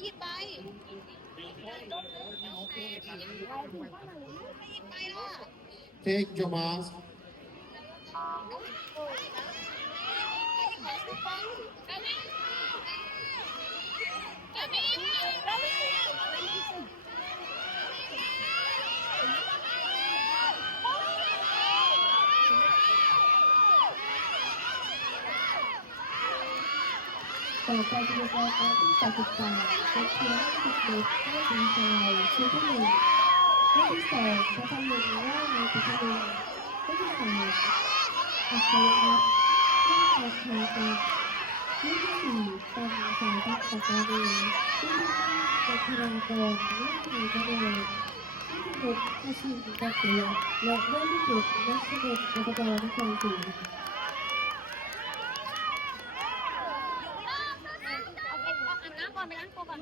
หยิบไปไปล่ะ Take your mask. ต่อไปจะเป็นการจัดกิจกรรมเป็นเพียงเด็กๆให้ดีใจชื่อที่หนึ่งข้อที่สองพระธรรมว่าในพระธรรมข้อที่สามอัครรัตน์ที่ขอทายกันข้อที่สี่เป็นสายรักษาการเรียนข้อที่ห้าเป็นพลากรเรื่องที่กระโดดข้อที่หกอาชีพการเรียนและเรื่องที่เจ็ดนักแสดงอัตตานครศรีเอาน้ำก่อนไปล้างตัวก่อน